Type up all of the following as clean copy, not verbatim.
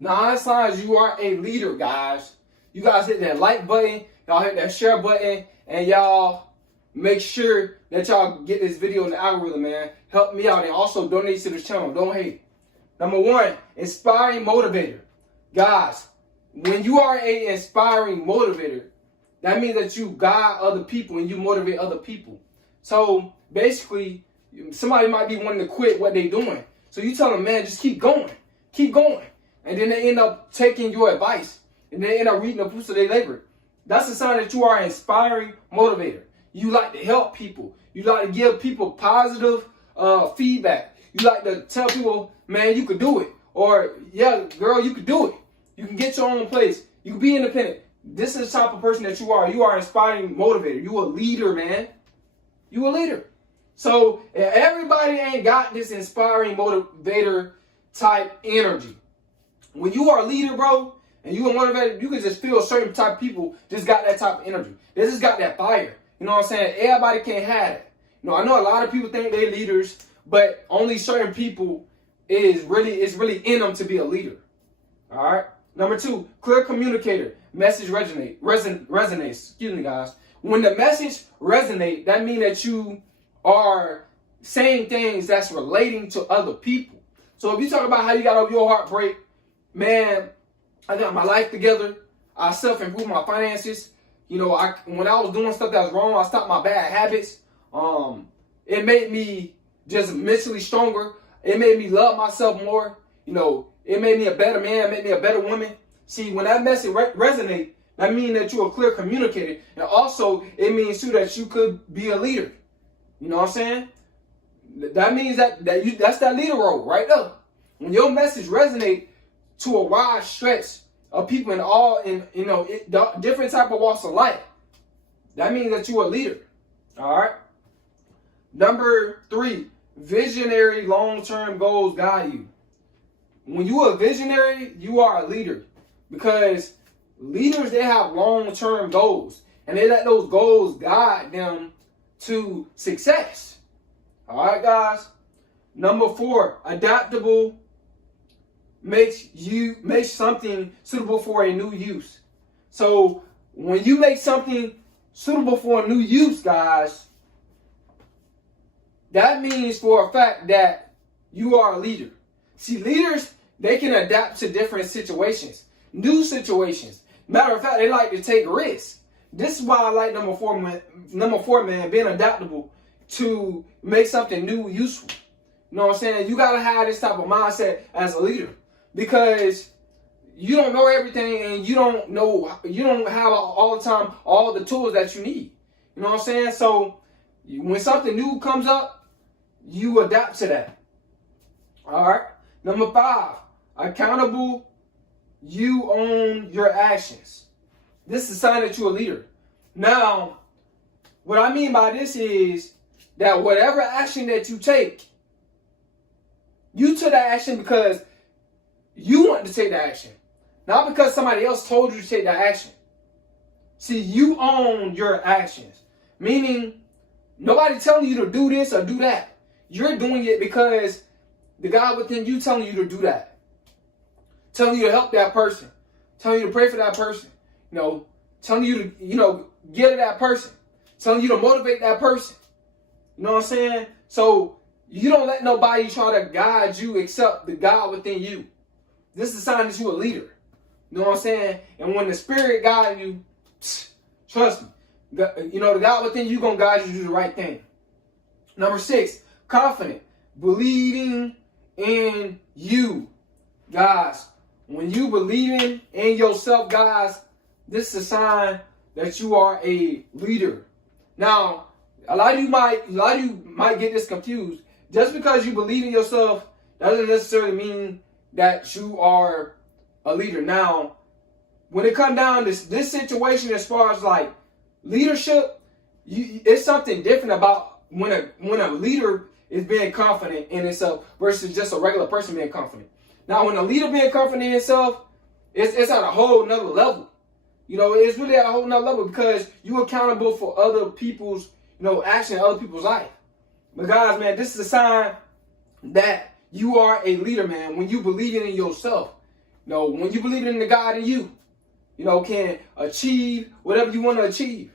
9 signs you are a leader, guys. You guys hit that like button, y'all hit that share button, and y'all make sure that y'all get this video in the algorithm, man. Help me out, and also donate to the channel. Don't hate. Number 1, inspiring motivator. Guys, when you are an inspiring motivator, that means that you guide other people and you motivate other people. So basically, somebody might be wanting to quit what they're doing. So you tell them, man, just keep going. Keep going. And then they end up taking your advice. And they end up reading the fruits of their labor. That's a sign that you are an inspiring motivator. You like to help people. You like to give people positive feedback. You like to tell people, man, you could do it. Or, yeah, girl, you could do it. You can get your own place. You can be independent. This is the type of person that you are. You are an inspiring motivator. You a leader, man. You a leader. So everybody ain't got this inspiring motivator type energy. When you are a leader, bro, and you are motivated, you can just feel certain type of people just got that type of energy. They just got that fire. You know what I'm saying? Everybody can't have it. You know, I know a lot of people think they're leaders, but only certain people it's really in them to be a leader. All right. Number 2, clear communicator. Message resonates. Excuse me, guys. When the message resonates, that means that you are saying things that's relating to other people. So if you talk about how you got over your heartbreak, man, I got my life together. I self-improved my finances. You know, when I was doing stuff that was wrong, I stopped my bad habits. It made me just mentally stronger. It made me love myself more. You know, it made me a better man. It made me a better woman. See, when that message resonates, that means that you're a clear communicator. And also, it means, too, that you could be a leader. You know what I'm saying? That means that's that leader role right there. When your message resonates to a wide stretch of people in different type of walks of life, that means that you're a leader. All right? Number 3, visionary long-term goals guide you. When you're a visionary, you are a leader. Because leaders, they have long-term goals. And they let those goals guide them to success. All right, guys. Number 4, adaptable makes something suitable for a new use. So when you make something suitable for a new use, guys, that means for a fact that you are a leader. See, leaders, they can adapt to different situations, new situations. Matter of fact, they like to take risks. This is why I like number four, man, being adaptable to make something new useful. You know what I'm saying? You got to have this type of mindset as a leader, because you don't know everything, and you don't have all the time all the tools that you need. You know what I'm saying? So when something new comes up, you adapt to that. All right. Number 5, accountable. You own your actions. This is a sign that you're a leader. Now, what I mean by this is that whatever action that you take, you took that action because you want to take that action, not because somebody else told you to take that action. See, you own your actions, meaning nobody telling you to do this or do that. You're doing it because the God within you telling you to do that, telling you to help that person, telling you to pray for that person, telling you to, get to that person, telling you to motivate that person. You know what I'm saying? So you don't let nobody try to guide you except the God within you. This is a sign that you're a leader. You know what I'm saying? And when the Spirit guides you, trust me, the God within you going to guide you to do the right thing. Number 6, confident, believing in you. Guys, when you believing in yourself, guys, this is a sign that you are a leader. Now, a lot of you might get this confused. Just because you believe in yourself doesn't necessarily mean that you are a leader. Now, when it comes down to this situation, as far as like leadership, it's something different about when a leader is being confident in itself versus just a regular person being confident. Now, when a leader being confident in itself, it's at a whole nother level. It's really at a whole nother level because you're accountable for other people's, action in other people's life. But guys, man, this is a sign that you are a leader, man, when you believe in yourself. when you believe in the God in you, can achieve whatever you want to achieve.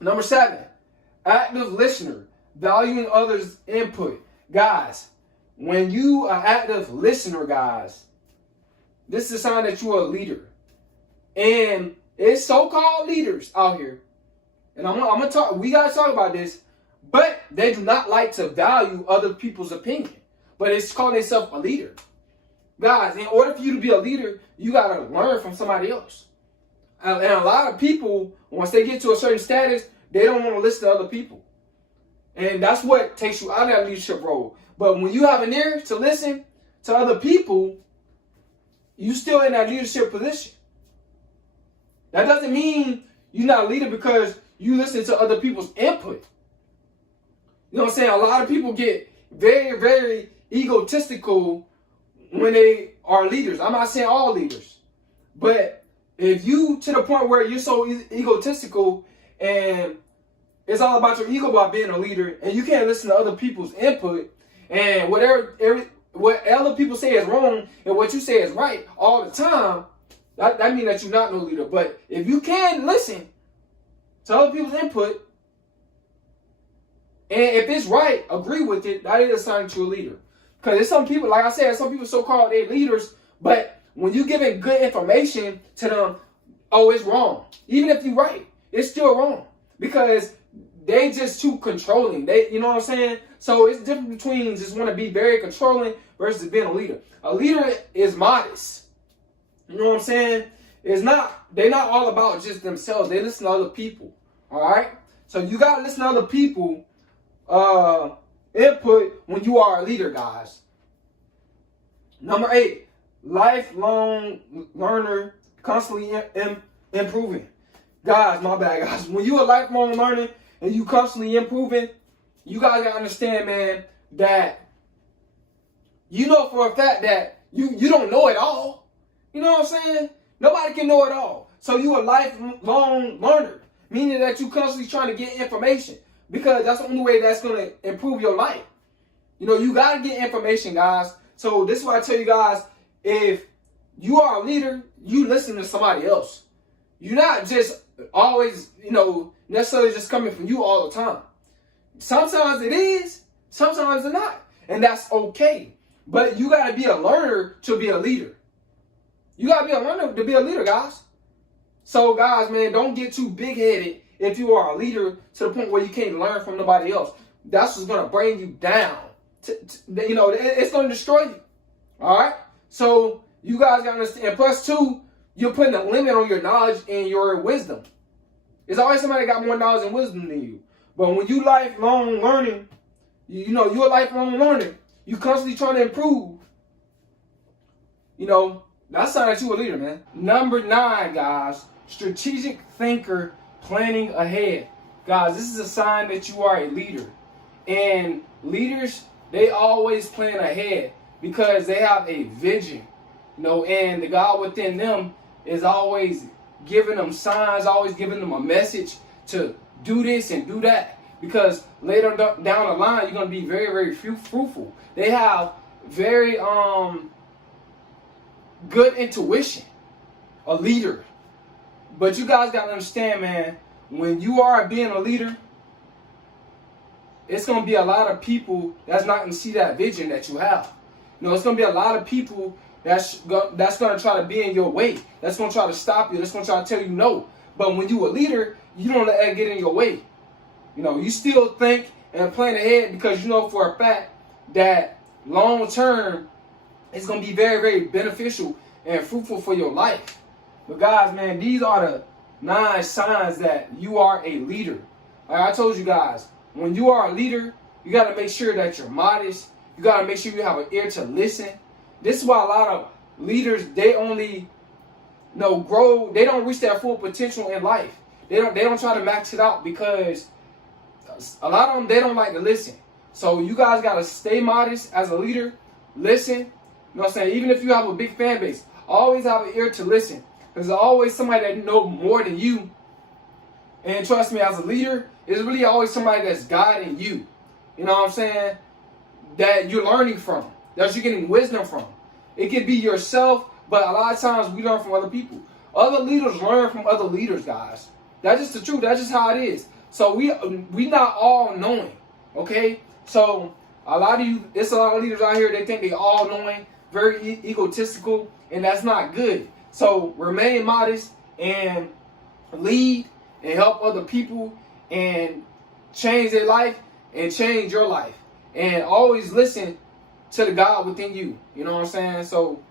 Number 7, active listener, valuing others' input. Guys, when you are active listener, guys, this is a sign that you're a leader. And it's so-called leaders out here. And I'm gonna talk, we gotta talk about this, but they do not like to value other people's opinion. But it's calling itself a leader. Guys, in order for you to be a leader, you gotta learn from somebody else. And a lot of people, once they get to a certain status, they don't want to listen to other people. And that's what takes you out of that leadership role. But when you have an ear to listen to other people, you still in that leadership position. That doesn't mean you're not a leader because you listen to other people's input. You know what I'm saying? A lot of people get very, very egotistical when they are leaders. I'm not saying all leaders. But if you to the point where you're so egotistical and it's all about your ego about being a leader and you can't listen to other people's input and what other people say is wrong and what you say is right all the time, that means that you're not no leader. But if you can listen to other people's input, and if it's right, agree with it, that is a sign that you're a leader. Because there's some people, like I said, some people so-called they're leaders, but when you're giving good information to them, oh, it's wrong. Even if you're right, it's still wrong. Because they just too controlling. You know what I'm saying? So it's different between just want to be very controlling versus being a leader. A leader is modest. You know what I'm saying? They're not all about just themselves. They listen to other people. All right? So you got to listen to other people input when you are a leader, guys. Number 8, lifelong learner, constantly improving. Guys, my bad, guys. When you're a lifelong learner and you constantly improving, you guys got to understand, man, that you know for a fact that you don't know it all. You know what I'm saying? Nobody can know it all. So you're a lifelong learner, meaning that you constantly trying to get information because that's the only way that's going to improve your life. You got to get information, guys. So this is why I tell you guys, if you are a leader, you listen to somebody else. You're not just always, necessarily just coming from you all the time. Sometimes it is, sometimes it's not. And that's okay. But you got to be a learner to be a leader. You got to be a learner to be a leader, guys. So, guys, man, don't get too big-headed if you are a leader to the point where you can't learn from nobody else. That's what's going to bring you down. It's going to destroy you. All right? So, you guys got to understand. Plus, two, you're putting a limit on your knowledge and your wisdom. There's always somebody that got more knowledge and wisdom than you. But when you lifelong learning, you're a lifelong learner. You constantly trying to improve. That's a sign that you're a leader, man. Number 9, guys, strategic thinker, planning ahead. Guys, this is a sign that you are a leader. And leaders, they always plan ahead because they have a vision. And the God within them is always giving them signs, always giving them a message to do this and do that. Because later down the line, you're going to be very, very fruitful. They have very good intuition, a leader. But you guys got to understand, man, when you are being a leader, it's going to be a lot of people that's not going to see that vision that you have. It's going to be a lot of people that's going to try to be in your way. That's going to try to stop you. That's going to try to tell you no. But when you're a leader, you don't let that get in your way. You still think and plan ahead because you know for a fact that long term it's going to be very, very beneficial and fruitful for your life. But guys, man, these are the 9 signs that you are a leader. Like I told you guys, when you are a leader, you got to make sure that you're modest. You got to make sure you have an ear to listen. This is why a lot of leaders, they only grow. They don't reach their full potential in life. They don't try to max it out because a lot of them, they don't like to listen. So you guys got to stay modest as a leader. Listen. You know what I'm saying? Even if you have a big fan base, always have an ear to listen. Because there's always somebody that knows more than you. And trust me, as a leader, it's really always somebody that's guiding you. You know what I'm saying? That you're learning from. That you're getting wisdom from. It can be yourself, but a lot of times we learn from other people. Other leaders learn from other leaders, guys. That's just the truth. That's just how it is. So we not all knowing, okay? So a lot of you, it's a lot of leaders out here. They think they all knowing, very egotistical, and that's not good. So remain modest and lead and help other people and change their life and change your life. And always listen to the God within you. You know what I'm saying? So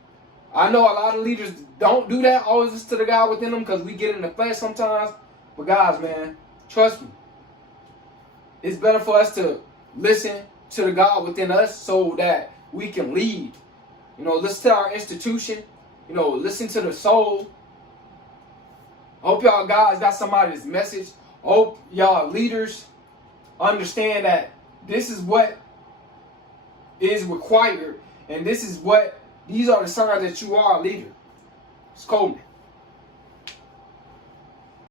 I know a lot of leaders don't do that. Always listen to the God within them because we get in the flesh sometimes. But guys, man, trust me. It's better for us to listen to the God within us so that we can lead. You know, listen to our institution. You know, listen to the soul. I hope y'all guys got somebody's message. I hope y'all leaders understand that this is what is required, and these are the signs that you are a leader. It's Coleman.